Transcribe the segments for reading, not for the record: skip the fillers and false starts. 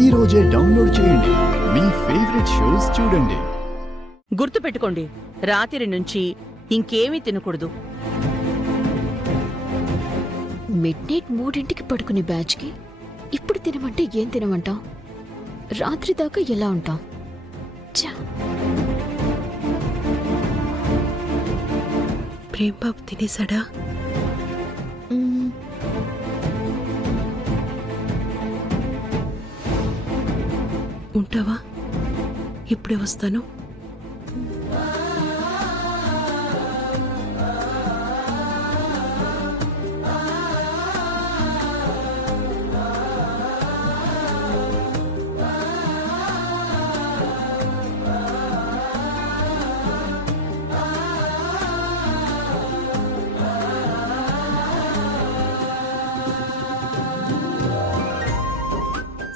ఈ రోజే డౌన్లోడ్ చేయండి. మీ ఫేవరెట్ షోస్ చూడండి. గుర్తుపెట్టుకోండి, రాత్రి నుంచి ఇంకేమీ తినకూడదు. మిడ్ నైట్ 3ంటికి పడుకునే బ్యాచ్కి ఇప్పుడు తినమంటే ఏం తినమంటాం? రాత్రి దాకా ఎలా ఉంటాం? ప్రేమ్ బాబు తినేసాడా? ఉంటావా? ఇప్పుడే వస్తాను.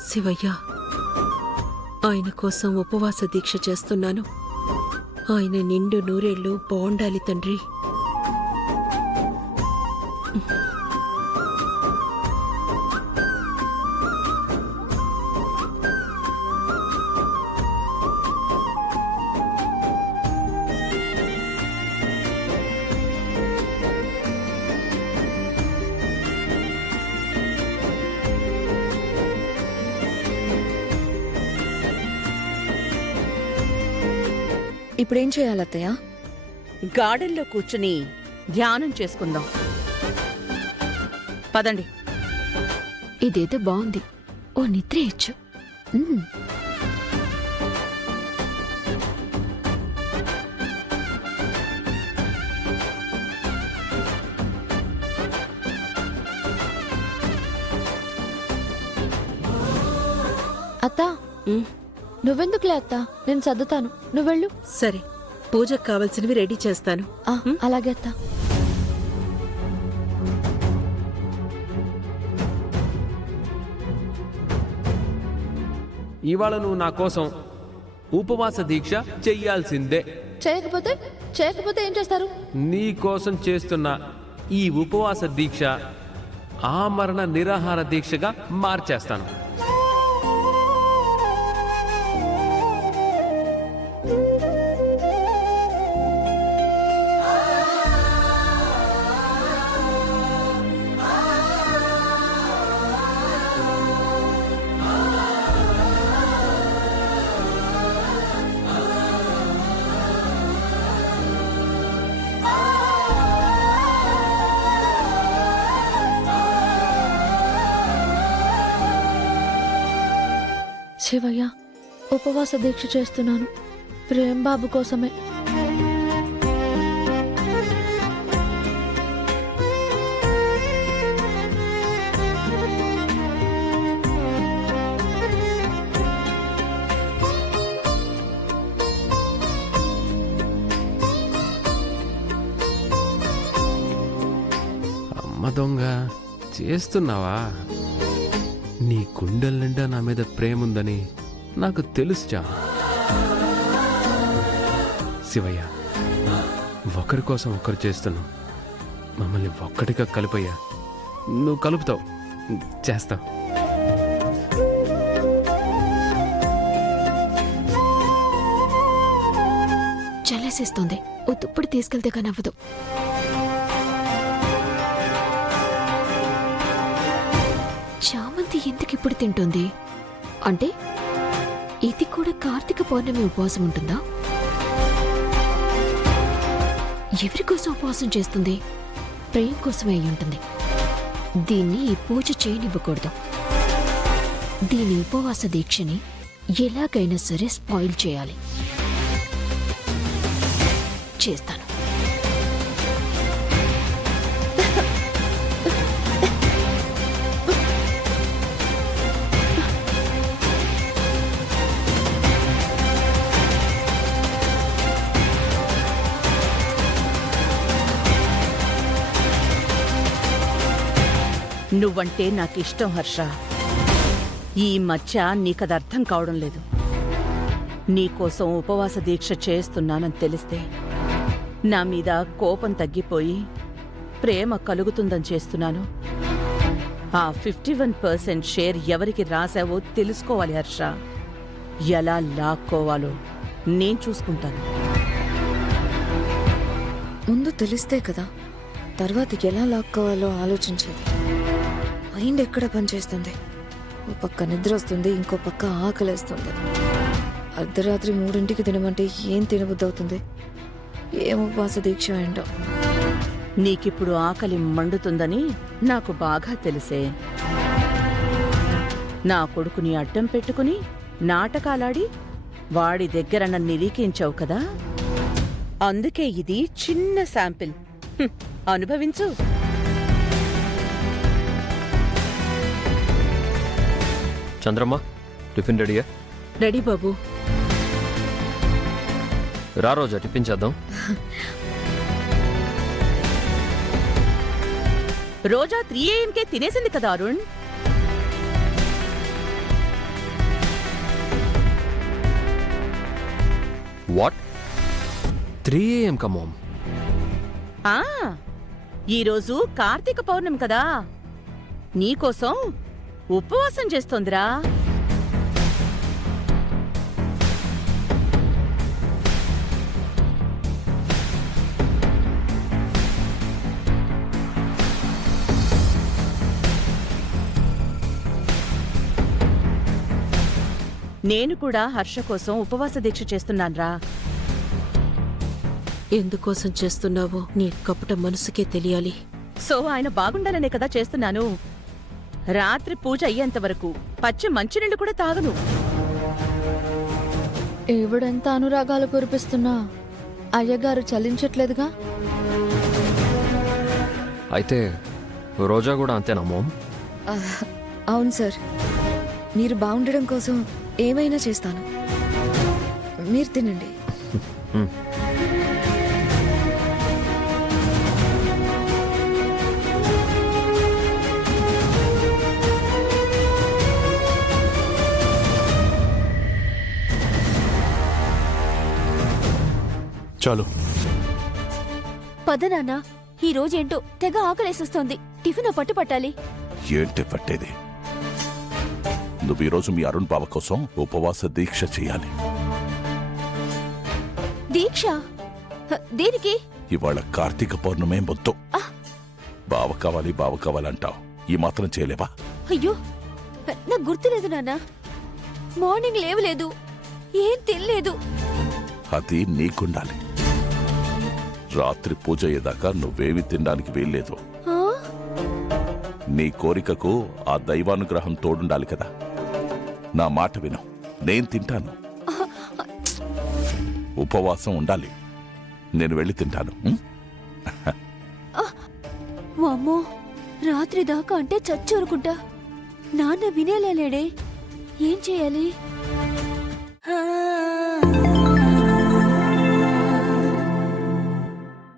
శివయ్య, ఆయన కోసం ఉపవాస దీక్ష చేస్తున్నాను. ఆయన నిండు నూరేళ్లు బాగుండాలి తండ్రి. ఇప్పుడేం చేయాలత్తయ్య? గార్డెన్లో కూర్చుని ధ్యానం చేసుకుందాం. పదండి. ఇదేదో బాగుంది. ఓ నిద్ర ఇచ్చు. అత్తా, నువ్వెందుకులే అత్తా, నేను సర్దుతాను, నువ్వెళ్ళు. సరే, పూజకు కావలసినవి రెడీ చేస్తాను. అలాగే అత్తా. ఇవాళ నువ్వు నా కోసం ఉపవాస దీక్ష చెయ్యాల్సిందే. చేయకపోతే ఏం చేస్తారు? నీ కోసం చేస్తున్న ఈ ఉపవాస దీక్ష ఆమరణ నిరాహార దీక్షగా మార్చేస్తాను. శివయ్య, ఉపవాస దీక్ష చేస్తున్నాను ప్రేమ్ బాబు కోసమే. అమ్మ దొంగ, చేస్తున్నావా? నీ గుండెల నిండా నా మీద ప్రేమ ఉందని నాకు తెలుసుచా. శివయ్య, ఒకరి కోసం ఒకరు చేస్తున్నావు. మమ్మల్ని ఒక్కటిగా కలిపయ్యా. నువ్వు కలుపుతావు, చేస్తావు. చలేసేస్తోంది. ఓ దుప్పటి తీసుకెళ్తే కానవ్వదు. చామంతి ఎందుకు ఇప్పుడు తింటుంది? అంటే ఇది కూడా కార్తీక పౌర్ణమి ఉపవాసం ఉంటుందా? ఎవరి కోసం ఉపవాసం చేస్తుంది? ప్రేమ్ కోసమే అయి ఉంటుంది. దీన్ని ఈ పూజ చేయనివ్వకూడదు. దీని ఉపవాస దీక్షని ఎలాగైనా సరే స్పాయిల్ చేయాలి. చేస్తాను. నువ్వంటే నాకిష్టం హర్ష. ఈ మధ్య నీకది అర్థం కావడం లేదు. నీకోసం ఉపవాస దీక్ష చేస్తున్నానని తెలిస్తే నా మీద కోపం తగ్గిపోయి ప్రేమ కలుగుతుందని చేస్తున్నాను. ఆ 51% షేర్ ఎవరికి రాశావో తెలుసుకోవాలి హర్ష. ఎలా లాక్కోవాలో నేను చూసుకుంటాను. ముందు తెలిస్తే కదా తర్వాత ఎలా లాక్కోవాలో ఆలోచించేది. మైండ్ ఎక్కడ పనిచేస్తుంది? ఓ పక్క నిద్ర వస్తుంది, ఇంకో పక్క ఆకలేస్తుంది. అర్ధరాత్రి 3ంటికి తినమంటే ఏం తినబుద్దవుతుంది? ఏం ఉపవాస దీక్ష ఏంటో. నీకిప్పుడు ఆకలి మండుతుందని నాకు బాగా తెలిసే. నా కొడుకుని అడ్డం పెట్టుకుని నాటకాలాడి వాడి దగ్గర నన్ను నిరీకించావు కదా, అందుకే ఇది చిన్న శాంపిల్. అనుభవించు. చంద్రమ్మ, టిఫిన్ రెడీయా? రెడీ బాబు. రా రోజా, టిఫిన్ చేద్దాం. రోజా 3 AM తినేసింది కదా అరుణ్. వాట్? 3 AM కా మామ్? ఆ ఈరోజు కార్తీక పౌర్ణమి కదా, నీకోసం ఉపవాసం చేస్తోందిరా. నేను కూడా హర్ష కోసం ఉపవాస దీక్ష చేస్తున్నాన్రా. ఎందుకోసం చేస్తున్నావో నీ కపట మనసుకే తెలియాలి. సో ఆయన బాగుండాలనే కదా చేస్తున్నాను. రాత్రి పూజ అయ్యేంత వరకు పచ్చి మంచినీళ్ళు కూడా తాగను. ఎవడెంత అనురాగాలు కురిపిస్తున్నా అయ్యగారు చలించట్లేదుగా. అయితే రోజా కూడా అంతేనా మామ్? అవును సార్, మీరు బాగుండడం కోసం ఏమైనా చేస్తాను. మీరు తినండి. చాలు. పద నాన్న, ఈ రోజేంటో తెగ ఆకలేసేస్తోంది. టిఫిన్ పట్టు పట్టాలి. ఏంటి పట్టేది? నువ్వు ఈరోజు మీ అరుణ్ బావ కోసం ఉపవాస దీక్ష చేయాలి. దీక్ష? దేనికి? ఇవాళ కార్తీక పౌర్ణమే మొత్తం. బావ కావాలంటావు, ఈ మాత్రం చేయలేవా? అయ్యో, నాకు గుర్తులేదు నాన్న. మార్నింగ్ లేవలేదు, ఏం తినలేదు. అది నీకుండాలి. రాత్రి పూజ అయ్యేదాకా నువ్వేవి తినడానికి వీల్లేదు. ఆ? నీ కోరికకు ఆ దైవానుగ్రహం తోడుండాలి కదా. నా మాట విను, నేను తింటాను. ఉపవాసం ఉండాలి. నేను వెళ్ళి తింటాను. వామ్మో, రాత్రి దాకా అంటే చచ్చూరుకుంటా. నాన్న వినేలేడే. ఏం చేయాలి?